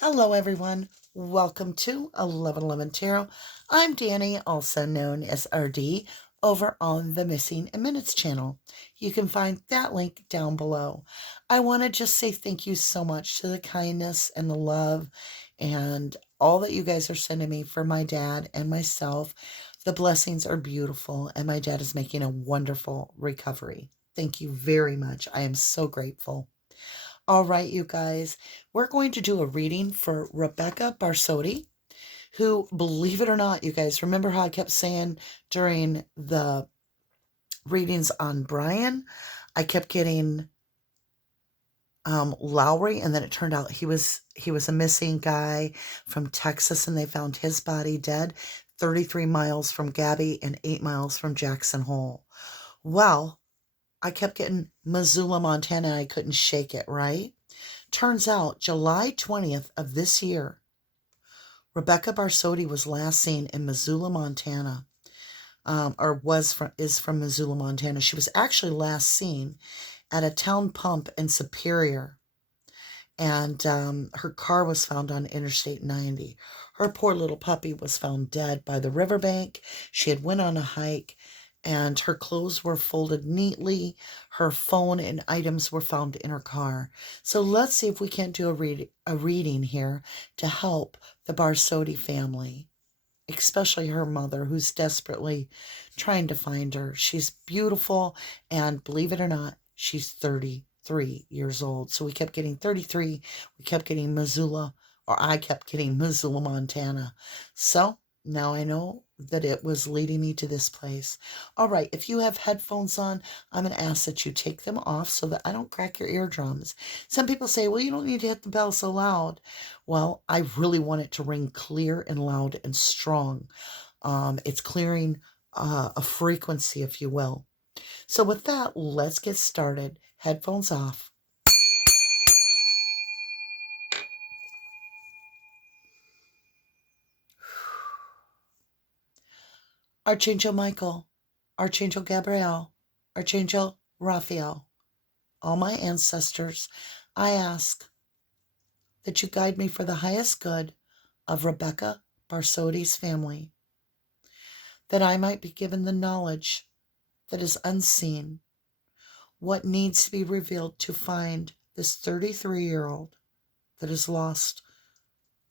Hello, everyone. Welcome to 1111 Tarot. I'm Danny, also known as RD, over on the Missing in Minutes channel. You can find that link down below. I want to just say thank you so much to the kindness and the love and all that you guys are sending me for my dad and myself. The blessings are beautiful, and my dad is making a wonderful recovery. Thank you very much. I am so grateful. All right, you guys, we're going to do a reading for Rebekah Barsotti, who, believe it or not, you guys, remember how I kept saying during the readings on Brian, I kept getting Lowry, and then it turned out he was a missing guy from Texas, and they found his body dead 33 miles from Gabby and 8 miles from Jackson Hole. Well, I kept getting Missoula, Montana, and I couldn't shake it, right? Turns out, July 20th of this year, Rebekah Barsotti was last seen in Missoula, Montana, is from Missoula, Montana. She was actually last seen at a town pump in Superior, and her car was found on Interstate 90. Her poor little puppy was found dead by the riverbank. She had went on a hike, and her clothes were folded neatly. Her phone and items were found in her car. So let's see if we can't do a reading here to help the Barsotti family, especially her mother, who's desperately trying to find her. She's beautiful, and believe it or not, she's 33 years old. So we kept getting 33. We kept getting Missoula, or I kept getting Missoula, Montana. So now I know that it was leading me to this place. All right, if you have headphones on, I'm going to ask that you take them off so that I don't crack your eardrums. Some people say, well, you don't need to hit the bell so loud. Well, I really want it to ring clear and loud and strong. It's clearing a frequency, if you will. So with that, let's get started. Headphones off. Archangel Michael, Archangel Gabriel, Archangel Raphael, all my ancestors, I ask that you guide me for the highest good of Rebekah Barsotti's family, that I might be given the knowledge that is unseen, what needs to be revealed to find this 33-year-old that is lost,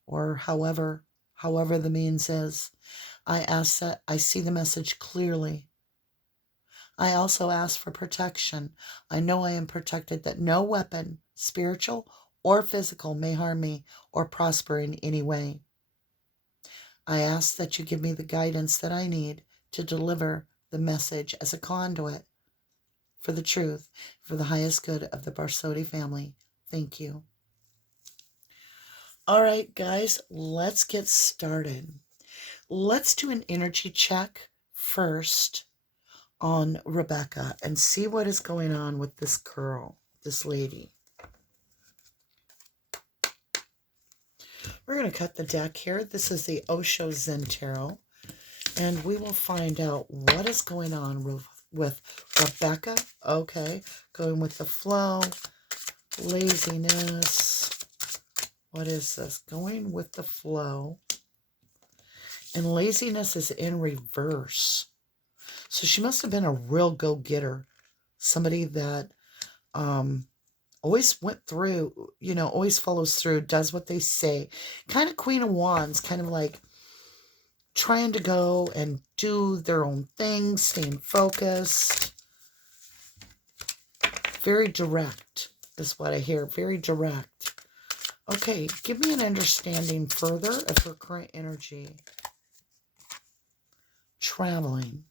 or however the means is. I ask that I see the message clearly. I also ask for protection. I know I am protected, that no weapon, spiritual or physical, may harm me or prosper in any way. I ask that you give me the guidance that I need to deliver the message as a conduit for the truth, for the highest good of the Barsotti family. Thank you. All right, guys, let's get started. Let's do an energy check first on Rebekah and see what is going on with this girl, this lady. We're going to cut the deck here. This is the Osho Zen Tarot, and we will find out what is going on with Rebekah. Okay, going with the flow, laziness. What is this? Going with the flow. And laziness is in reverse. So she must have been a real go-getter. Somebody that always went through, always follows through, does what they say. Kind of Queen of Wands, kind of like trying to go and do their own thing, staying focused. Very direct is what I hear. Very direct. Okay, give me an understanding further of her current energy. Traveling.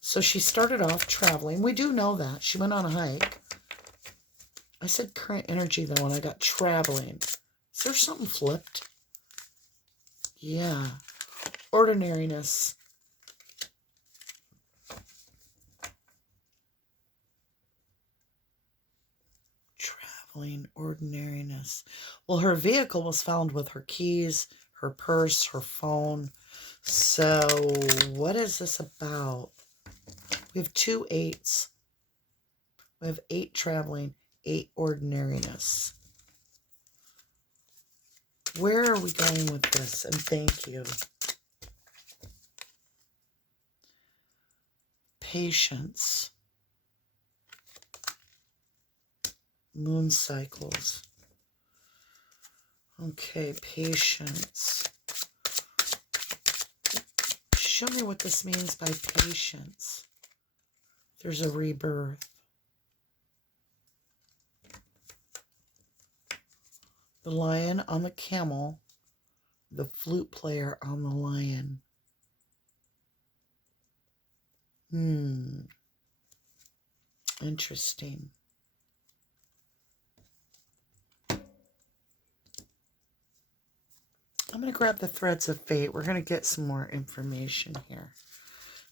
So she started off traveling. We do know that. She went on a hike. I said current energy, though, and I got traveling. Is there something flipped? Yeah. Ordinariness. Traveling, ordinariness. Well, her vehicle was found with her keys, her purse, her phone. So, what is this about? We have 2 8s. We have 8 traveling, 8 ordinariness. Where are we going with this? And thank you. Patience. Moon cycles. Okay, patience. Show me what this means by patience. There's a rebirth. The lion on the camel, the flute player on the lion. Interesting. I'm going to grab the threads of fate. We're going to get some more information here.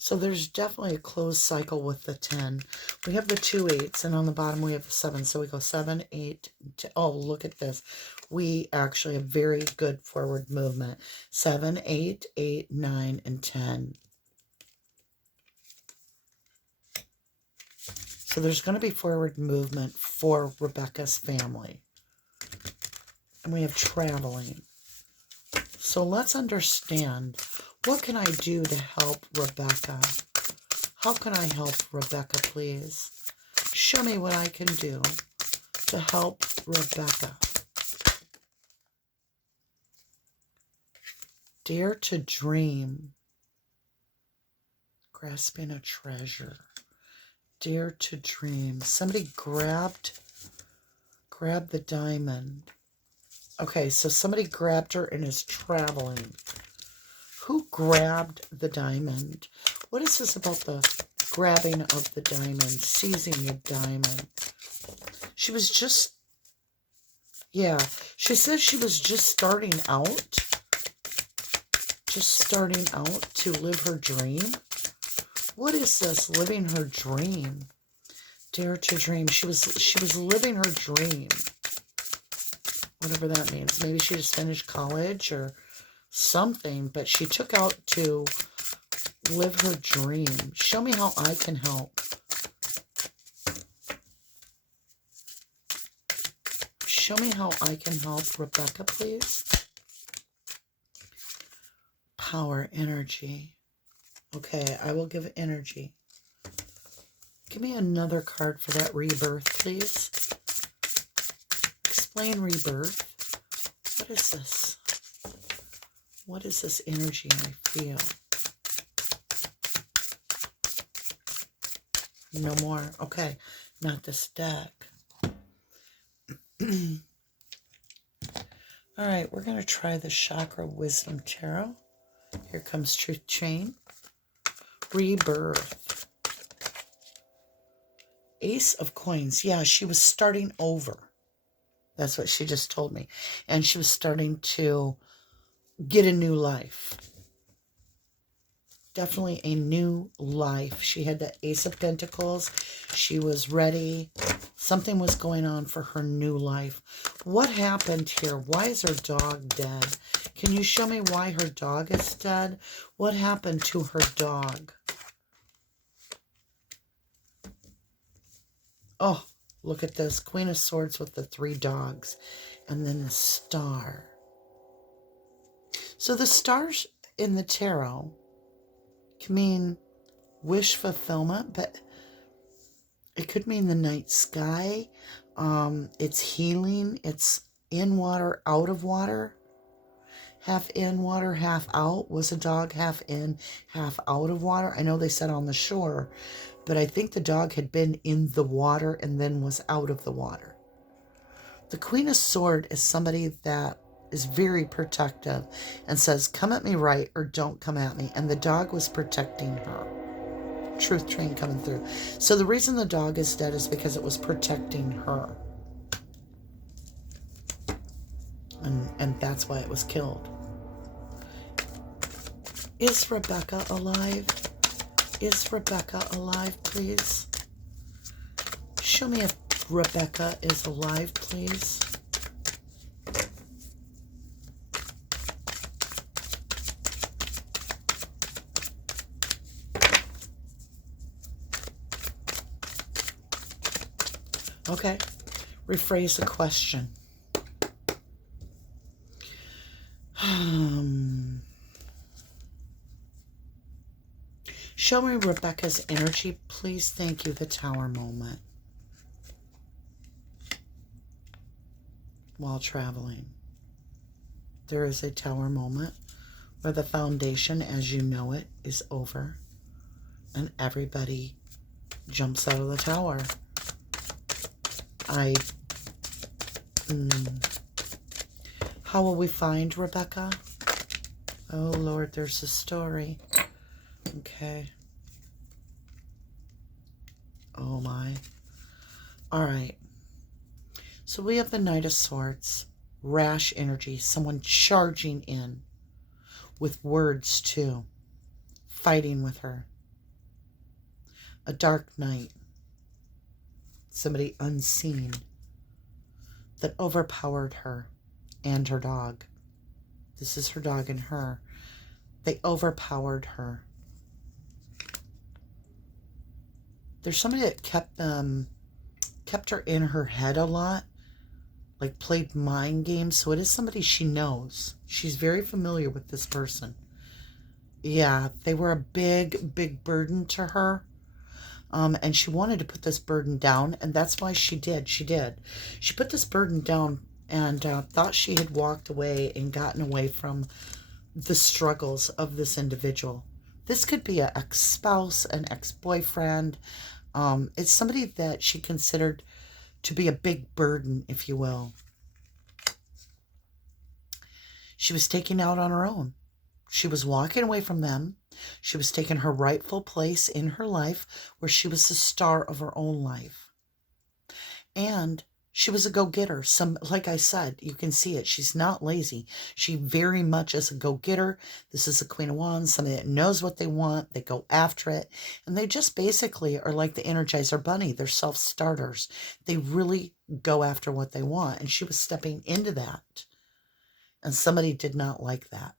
So there's definitely a closed cycle with the 10. We have the 2 8s, and on the bottom we have the 7. So we go 7, 8, 10. Oh, look at this. We actually have very good forward movement. 7, 8, 8, 9, and 10. So there's going to be forward movement for Rebekah's family. And we have traveling. So let's understand, what can I do to help Rebekah? How can I help Rebekah, please? Show me what I can do to help Rebekah. Dare to dream. Grasping a treasure. Dare to dream. Somebody grabbed the diamond. Okay, so somebody grabbed her and is traveling. Who grabbed the diamond? What is this about the grabbing of the diamond, seizing the diamond? She was just, yeah, she says she was just starting out to live her dream. What is this, living her dream? Dare to dream. She was living her dream. Whatever that means. Maybe she just finished college or something, but she took out to live her dream. Show me how I can help. Show me how I can help Rebekah, please. Power, energy. Okay, I will give energy. Give me another card for that rebirth, please. Explain rebirth. What is this? What is this energy I feel? No more. Okay, not this deck. All right, we're going to try the Chakra Wisdom Tarot. Here comes Truth Chain. Rebirth. Ace of Coins. Yeah, she was starting over. That's what she just told me. And she was starting to get a new life. Definitely a new life. She had the Ace of Pentacles. She was ready. Something was going on for her new life. What happened here? Why is her dog dead? Can you show me why her dog is dead? What happened to her dog? Oh, look at this. Queen of Swords with the 3 dogs. And then the star. So the stars in the tarot can mean wish fulfillment, but it could mean the night sky. It's healing. It's in water, out of water. Half in water, half out. Was a dog half in, half out of water? I know they said on the shore, but I think the dog had been in the water and then was out of the water. The Queen of Swords is somebody that is very protective and says, come at me right or don't come at me. And the dog was protecting her. Truth train coming through. So the reason the dog is dead is because it was protecting her. And that's why it was killed. Is Rebekah alive? Is Rebekah alive, please? Show me if Rebekah is alive, please. Okay. Rephrase the question. Show me Rebekah's energy, please. Thank you. The Tower moment. While traveling. There is a Tower moment where the foundation, as you know it, is over. And everybody jumps out of the tower. How will we find Rebekah? Oh, Lord, there's a story. Okay. Oh, my. All right. So we have the Knight of Swords. Rash energy. Someone charging in. With words, too. Fighting with her. A dark night. Somebody unseen. That overpowered her. And her dog. This is her dog and her. They overpowered her. There's somebody that kept her in her head a lot. Like played mind games. So it is somebody she knows. She's very familiar with this person. Yeah, they were a big, big burden to her. And she wanted to put this burden down. And that's why she did. She put this burden down and thought she had walked away and gotten away from the struggles of this individual. This could be an ex-spouse, an ex-boyfriend. It's somebody that she considered to be a big burden, if you will. She was taking out on her own. She was walking away from them. She was taking her rightful place in her life where she was the star of her own life. And she was a go-getter. Like I said, you can see it. She's not lazy. She very much is a go-getter. This is the Queen of Wands, somebody that knows what they want. They go after it. And they just basically are like the Energizer Bunny. They're self-starters. They really go after what they want. And she was stepping into that. And somebody did not like that.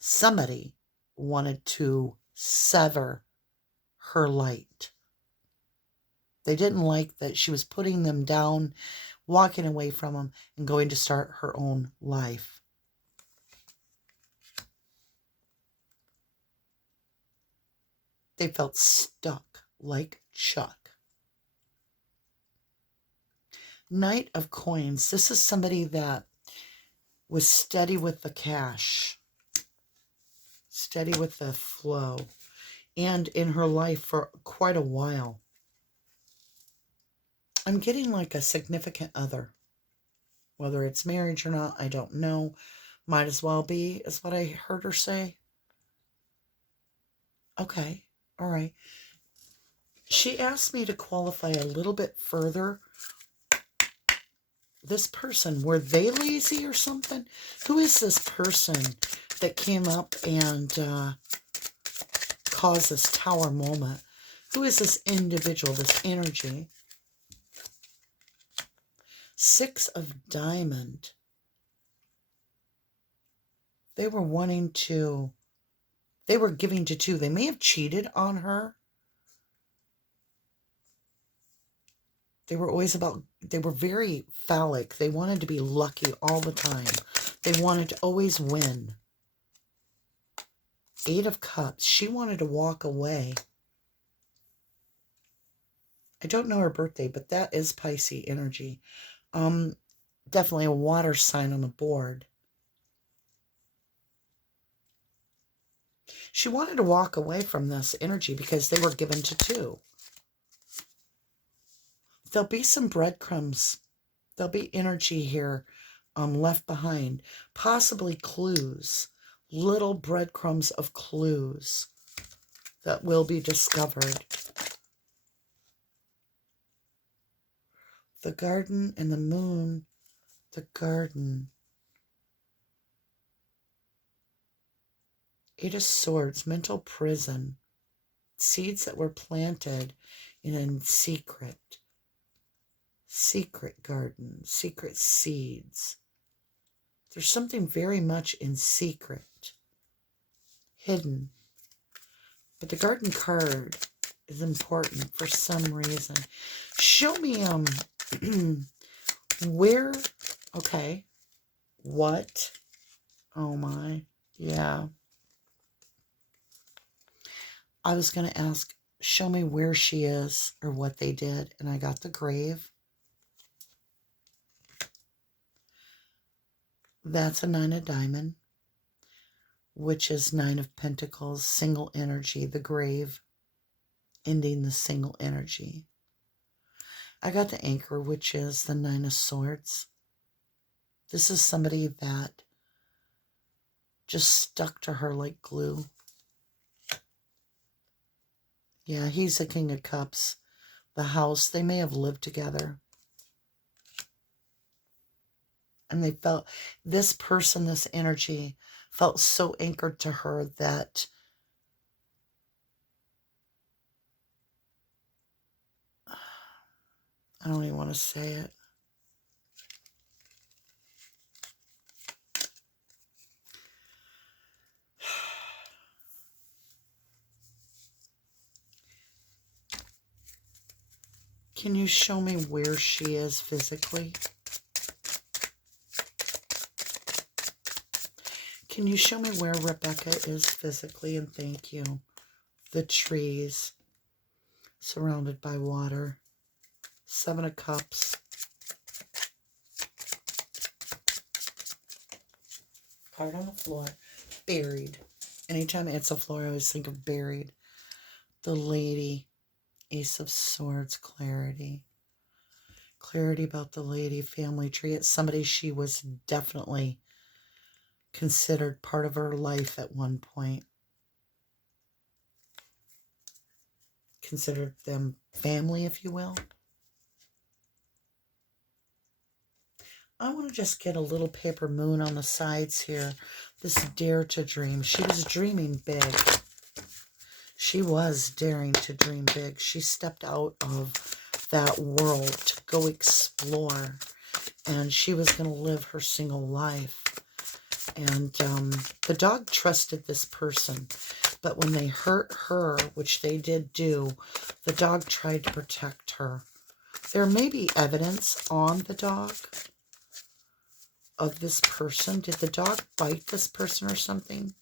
Somebody wanted to sever her light. They didn't like that she was putting them down, walking away from them, and going to start her own life. They felt stuck like Chuck. Knight of Coins. This is somebody that was steady with the cash, steady with the flow, and in her life for quite a while. I'm getting like a significant other. Whether it's marriage or not, I don't know. Might as well be, is what I heard her say. Okay, all right. She asked me to qualify a little bit further. This person, were they lazy or something? Who is this person that came up and caused this tower moment? Who is this individual, this energy? Six of Diamond. They were giving to two. They may have cheated on her. They were very phallic. They wanted to be lucky all the time. They wanted to always win. Eight of Cups. She wanted to walk away. I don't know her birthday, but that is Pisces energy. Definitely a water sign on the board. She wanted to walk away from this energy because they were given to two. There'll be some breadcrumbs. There'll be energy here left behind. Possibly clues. Little breadcrumbs of clues that will be discovered. The garden and the moon. The garden. Eight of Swords. Mental prison. Seeds that were planted in secret. Secret garden. Secret seeds. There's something very much in secret. Hidden. But the garden card is important for some reason. Show me where, okay, what? Oh my, yeah. I was going to ask, show me where she is or what they did, and I got the grave. That's a 9 of diamond, which is 9 of pentacles, single energy, the grave, ending the single energy. I got the anchor, which is the 9 of swords. This is somebody that just stuck to her like glue. Yeah, he's the king of cups. The house, they may have lived together. And they felt, this person, this energy, felt so anchored to her that I don't even want to say it. Can you show me where she is physically? Can you show me where Rebekah is physically? And thank you. The trees surrounded by water. 7 of cups. Card on the floor. Buried. Anytime it's a floor, I always think of buried. The lady. Ace of swords. Clarity. Clarity about the lady. Family tree. It's somebody she was definitely considered part of her life at one point. Considered them family, if you will. I want to just get a little paper moon on the sides here. This dare to dream. She was dreaming big. She was daring to dream big. She stepped out of that world to go explore. And she was going to live her single life. And the dog trusted this person. But when they hurt her, which they did do, the dog tried to protect her. There may be evidence on the dog of this person. Did the dog bite this person or something?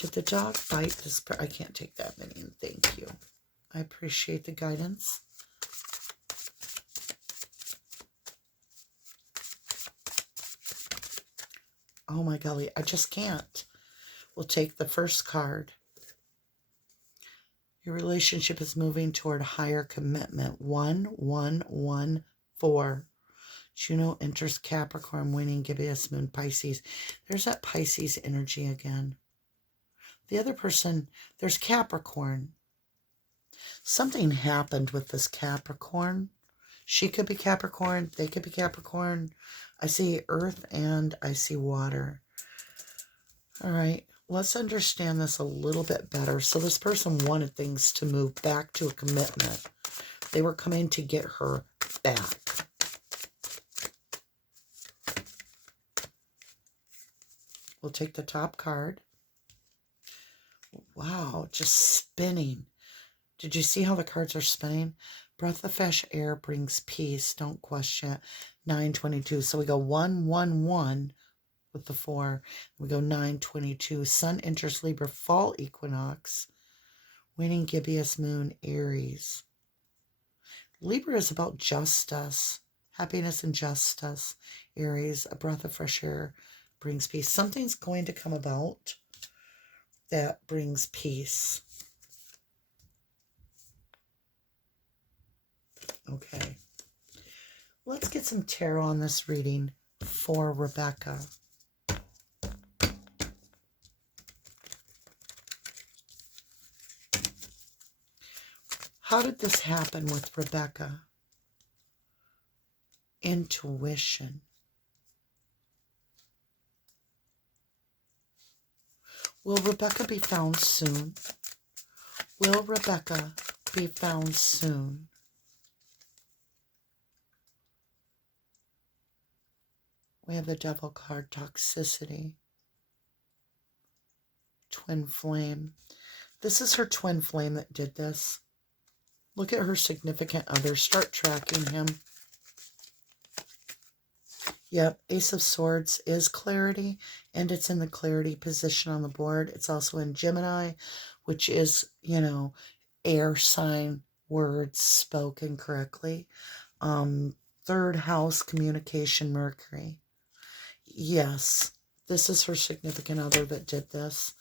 Did the dog bite this person? I can't take that many, and thank you. I appreciate the guidance. Oh my golly, I just can't. We'll take the first card. Your relationship is moving toward higher commitment. 1114. Juno enters Capricorn, waning gibbous moon, Pisces. There's that Pisces energy again. The other person, there's Capricorn. Something happened with this Capricorn. She could be Capricorn. They could be Capricorn. I see earth and I see water. All right. Let's understand this a little bit better. So this person wanted things to move back to a commitment. They were coming to get her back. We'll take the top card. Wow, just spinning. Did you see how the cards are spinning? Breath of fresh air brings peace. Don't question it. 922. So we go 111 with the 4. We go 922. Sun enters Libra, fall equinox. Waning gibbous moon, Aries. Libra is about justice, happiness and justice. Aries, a breath of fresh air brings peace. Something's going to come about that brings peace. Okay. Let's get some tarot on this reading for Rebekah. How did this happen with Rebekah? Intuition. Will Rebekah be found soon? Will Rebekah be found soon? We have the Devil card, toxicity. Twin flame. This is her twin flame that did this. Look at her significant other. Start tracking him. Yep, Ace of Swords is clarity, and it's in the clarity position on the board. It's also in Gemini, which is, you know, air sign words spoken correctly. Third house, communication, Mercury. Yes, this is her significant other that did this.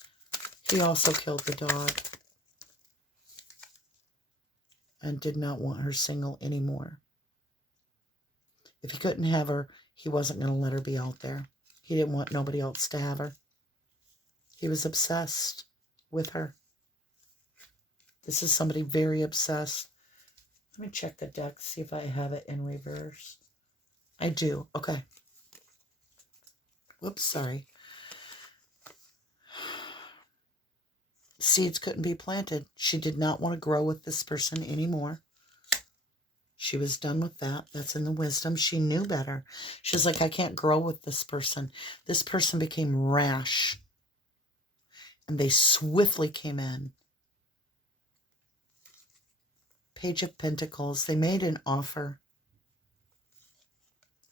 He also killed the dog and did not want her single anymore. If he couldn't have her, he wasn't going to let her be out there. He didn't want nobody else to have her. He was obsessed with her. This is somebody very obsessed. Let me check the deck, see if I have it in reverse. I do. Okay. Whoops, sorry. Seeds couldn't be planted. She did not want to grow with this person anymore. She was done with that. That's in the wisdom. She knew better. She's like, I can't grow with this person. This person became rash. And they swiftly came in. Page of Pentacles. They made an offer.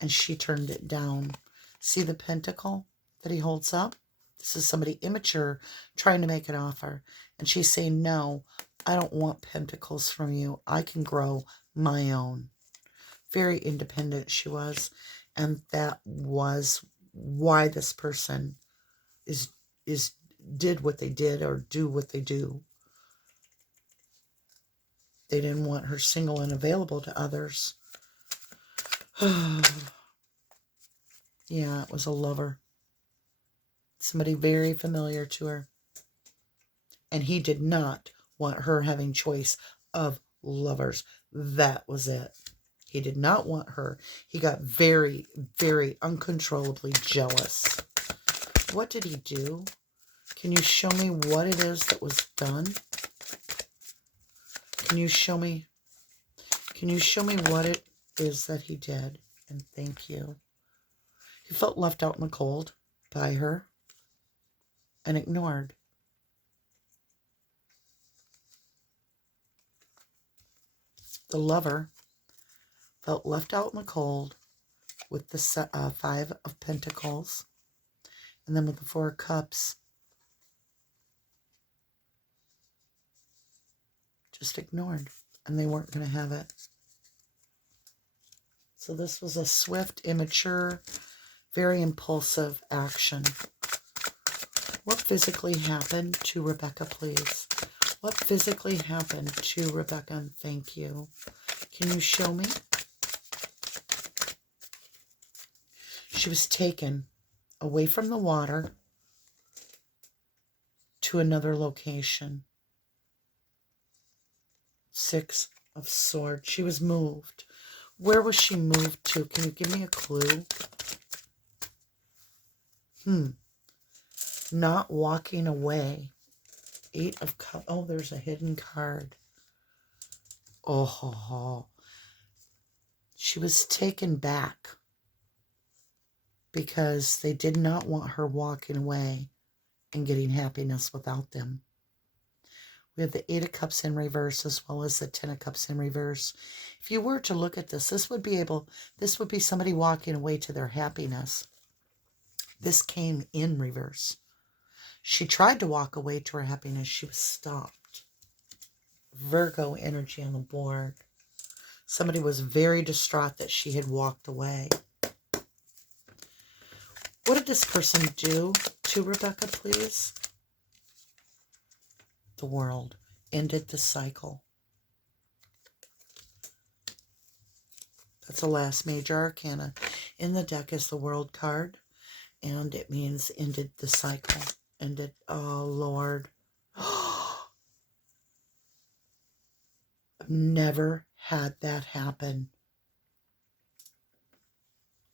And she turned it down. See the pentacle that he holds up? This is somebody immature trying to make an offer. And she's saying, no, I don't want pentacles from you. I can grow my own. Very independent she was. And that was why this person did what they did or do what they do. They didn't want her single and available to others. Yeah, it was a lover. Somebody very familiar to her. And he did not want her having choice of lovers. That was it. He did not want her. He got very, very uncontrollably jealous. What did he do? Can you show me what it is that was done? Can you show me what it is that he did? And thank you. He felt left out in the cold by her and ignored. The lover felt left out in the cold with the Five of Pentacles. And then with the Four of Cups, just ignored. And they weren't going to have it. So this was a swift, immature, very impulsive action. What physically happened to Rebekah, please? What physically happened to Rebekah? And thank you. Can you show me? She was taken away from the water to another location. Six of Swords. She was moved. Where was she moved to? Can you give me a clue? Not walking away. Eight of Cups. Oh, there's a hidden card. Oh, ho, ho. She was taken back because they did not want her walking away and getting happiness without them. We have the Eight of Cups in reverse as well as the Ten of Cups in reverse. If you were to look at this, this would be somebody walking away to their happiness. This came in reverse. She tried to walk away to her happiness. She was stopped. Virgo energy on the board. Somebody was very distraught that she had walked away. What did this person do to Rebekah, please? The World. Ended the cycle. That's the last major arcana. In the deck is the World card. And it means ended the cycle. Ended. Oh, Lord. I've never had that happen.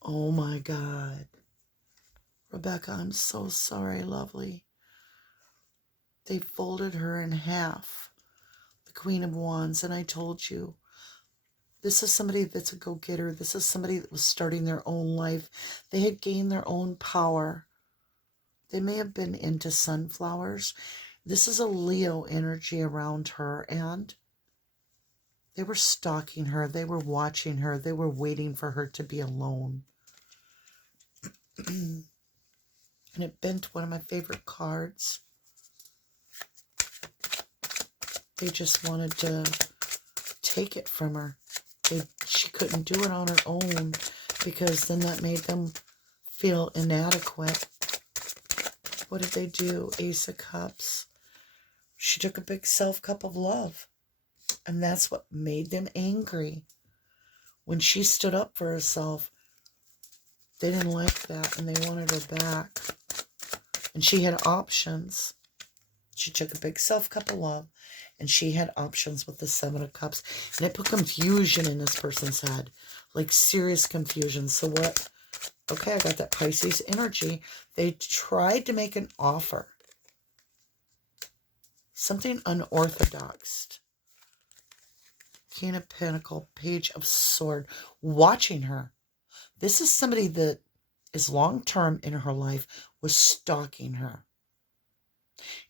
Oh, my God. Rebekah, I'm so sorry, lovely. They folded her in half. The Queen of Wands. And I told you, this is somebody that's a go-getter. This is somebody that was starting their own life. They had gained their own power. They may have been into sunflowers. This is a Leo energy around her, and they were stalking her. They were watching her. They were waiting for her to be alone. And it bent one of my favorite cards. They just wanted to take it from her. She couldn't do it on her own, because then that made them feel inadequate. What did they do? Ace of Cups. She took a big self-cup of love. And that's what made them angry. When she stood up for herself, they didn't like that, and they wanted her back. And she had options. She took a big self-cup of love, and she had options with the Seven of Cups. And it put confusion in this person's head. Like serious confusion. So what? Okay, I got that Pisces energy. They tried to make an offer. Something unorthodox. King of Pentacles, Page of Sword, watching her. This is somebody that is long-term in her life, was stalking her.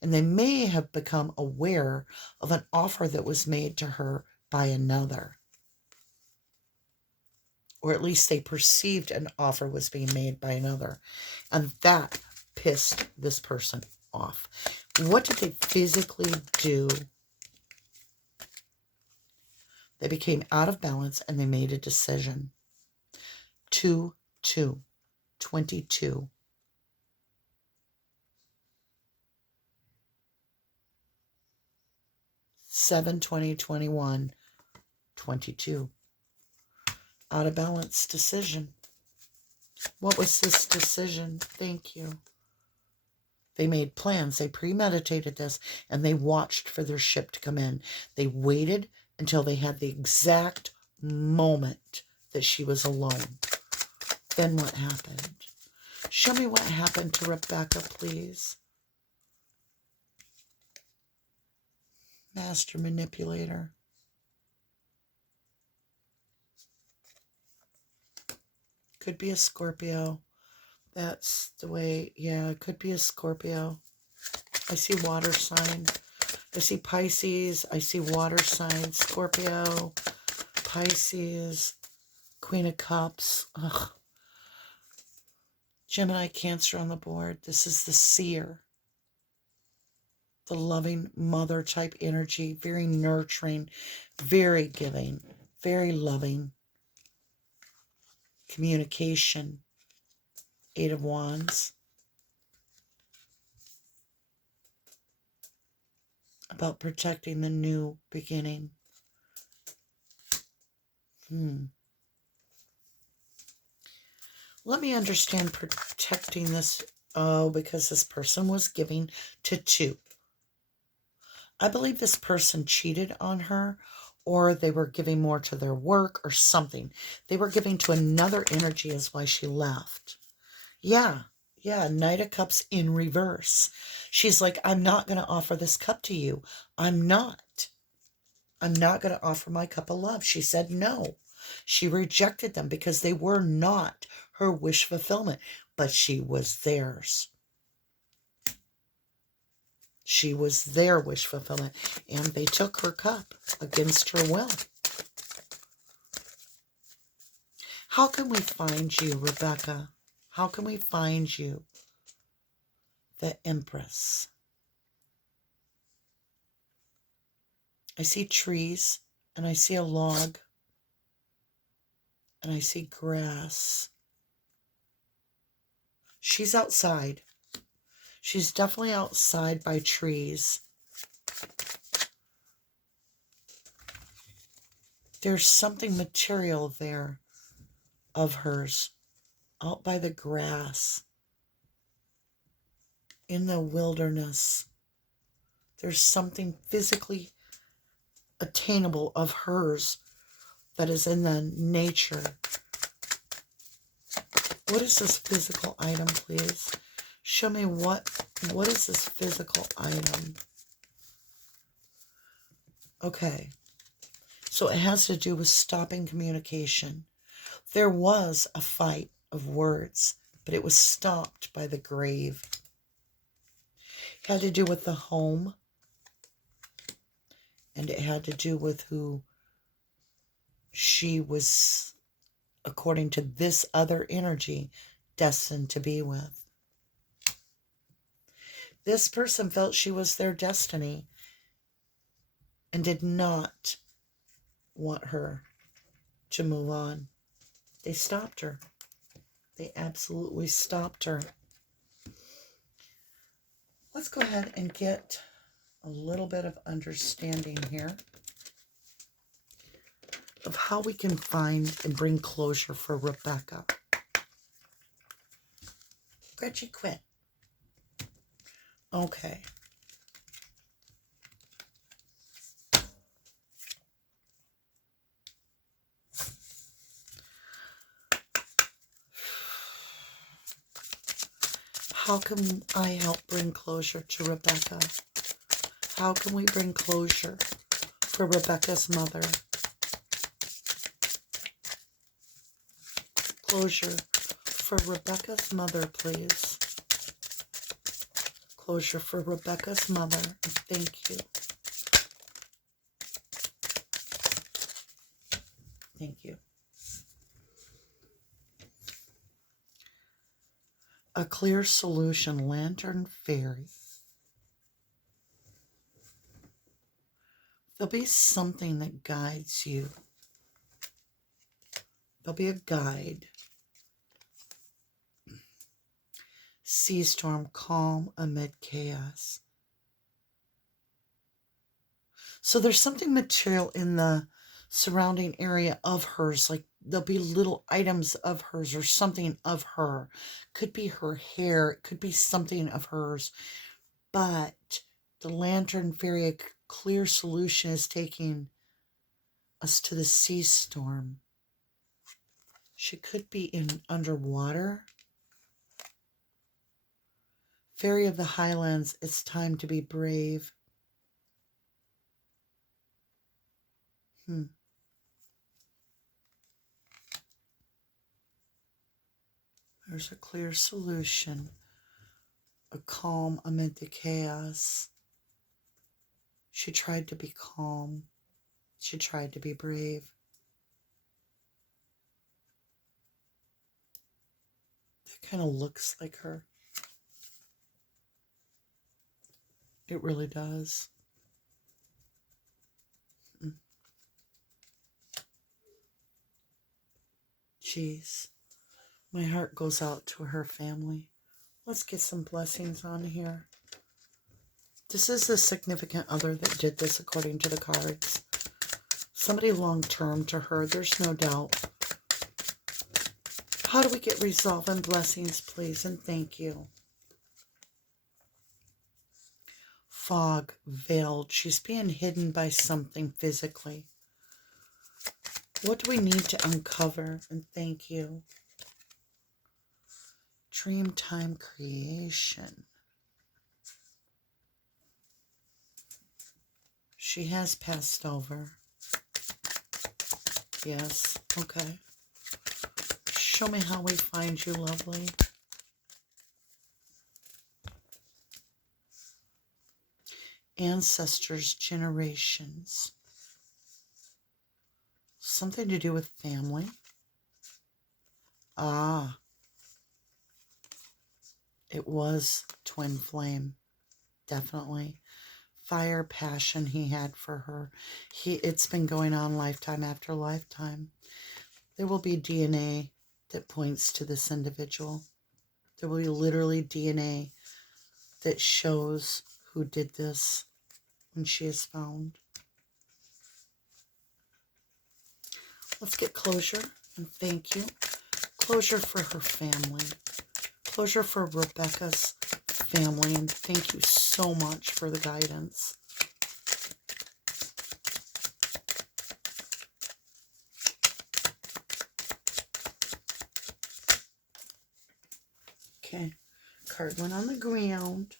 And they may have become aware of an offer that was made to her by another. Or at least they perceived an offer was being made by another. And that pissed this person off. What did they physically do? They became out of balance and they made a decision. 2-2, 22. 7-20-21, 22. Out of balance decision. What was this decision? Thank you. They made plans. They premeditated this, and they watched for their ship to come in. They waited until they had the exact moment that she was alone. Then what happened? Show me what happened to Rebekah, please. Master manipulator. Could be a Scorpio. That's the way, yeah, it could be a Scorpio. I see water sign. I see Pisces. I see water sign. Scorpio, Pisces, Queen of Cups. Ugh. Gemini, Cancer on the board. This is the seer. The loving mother type energy. Very nurturing. Very giving. Very loving. Communication. 8 of Wands. About protecting the new beginning. Let me understand protecting this. Oh, because this person was giving to 2. I believe this person cheated on her, or they were giving more to their work or something. They were giving to another energy is why she left. Yeah, Knight of Cups in reverse. She's like, I'm not going to offer this cup to you. I'm not going to offer my cup of love. She said no. She rejected them because they were not her wish fulfillment, but she was theirs. She was their wish fulfillment, and they took her cup against her will. How can we find you, Rebekah? How can we find you? The Empress. I see trees, and I see a log, and I see grass. She's outside. She's definitely outside by trees. There's something material there of hers. Out by the grass, in the wilderness. There's something physically attainable of hers that is in the nature. What is this physical item, please? Show me what is this physical item? Okay. So it has to do with stopping communication. There was a fight of words, but it was stopped by the grave. Had to do with the home. And it had to do with who she was, according to this other energy, destined to be with. This person felt she was their destiny and did not want her to move on. They stopped her. They absolutely stopped her. Let's go ahead and get a little bit of understanding here of how we can find and bring closure for Rebekah. Gretchen, quit. Okay. How can I help bring closure to Rebekah? How can we bring closure for Rebekah's mother? Closure for Rebekah's mother, please. Closure for Rebekah's mother. Thank you. Thank you. A clear solution, Lantern Fairy. There'll be something that guides you. There'll be a guide. Sea storm, calm amid chaos. So there's something material in the surrounding area of hers, like there'll be little items of hers or something of her. Could be her hair, it could be something of hers. But the Lantern Fairy, a clear solution, is taking us to the sea storm. She could be in underwater. Fairy of the Highlands, it's time to be brave. There's a clear solution. A calm amid the chaos. She tried to be calm. She tried to be brave. That kind of looks like her. It really does. Jeez. My heart goes out to her family. Let's get some blessings on here. This is the significant other that did this according to the cards. Somebody long-term to her, there's no doubt. How do we get resolve and blessings, please? And thank you. Fog, veiled. She's being hidden by something physically. What do we need to uncover? And thank you. Dreamtime creation. She has passed over. Yes, okay. Show me how we find you, lovely. Ancestors, generations. Something to do with family. Ah. It was twin flame. Definitely. Fire, passion he had for her. It's been going on lifetime after lifetime. There will be DNA that points to this individual. There will be literally DNA that shows who did this when she is found. Let's get closure, and thank you. Closure for her family. Closure for Rebekah's family, and thank you so much for the guidance. Okay, card went on the ground.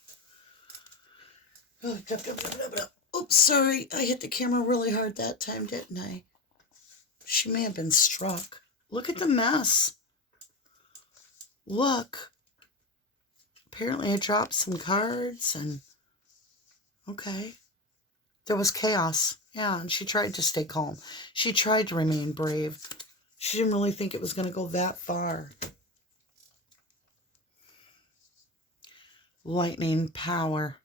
Oops, sorry, I hit the camera really hard that time, didn't I? She may have been struck. Look at the mess. Look. Apparently I dropped some cards and Okay. There was chaos. Yeah, and she tried to stay calm. She tried to remain brave. She didn't really think it was going to go that far. Lightning power.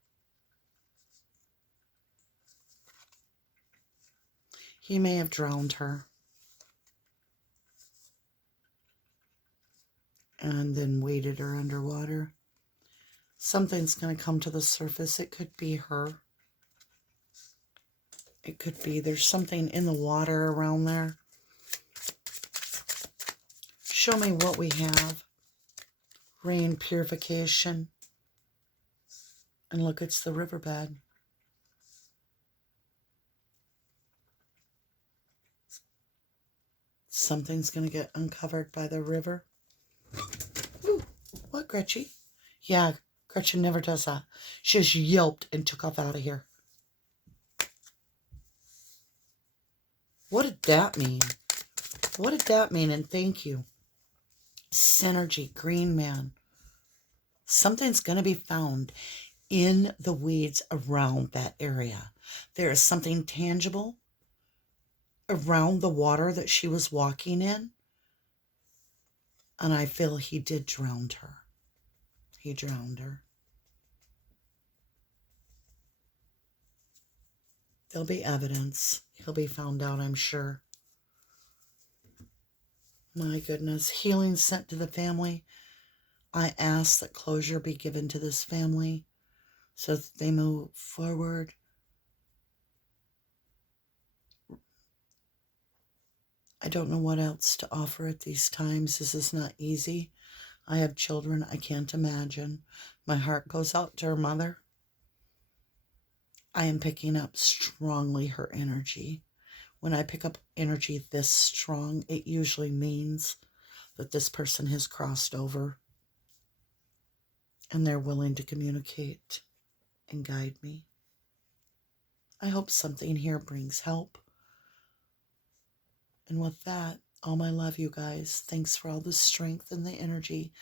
He may have drowned her. And then weighted her underwater. Something's going to come to the surface. It could be her. It could be. There's something in the water around there. Show me what we have. Rain purification. And look, it's the riverbed. Something's going to get uncovered by the river. Ooh, what, Gretchen? Yeah, Gretchen never does that. She just yelped and took off out of here. What did that mean? What did that mean? And thank you. Synergy, green man. Something's going to be found in the weeds around that area. There is something tangible around the water that she was walking in. And I feel he did drown her. He drowned her. There'll be evidence. He'll be found out, I'm sure. My goodness. Healing sent to the family. I ask that closure be given to this family so that they move forward. I don't know what else to offer at these times. This is not easy. I have children. I can't imagine. My heart goes out to her mother. I am picking up strongly her energy. When I pick up energy this strong, it usually means that this person has crossed over and they're willing to communicate and guide me. I hope something here brings help. And with that, all my love, you guys. Thanks for all the strength and the energy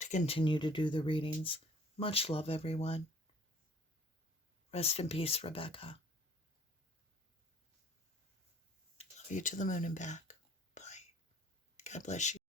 to continue to do the readings. Much love, everyone. Rest in peace, Rebekah. Love you to the moon and back. Bye. God bless you.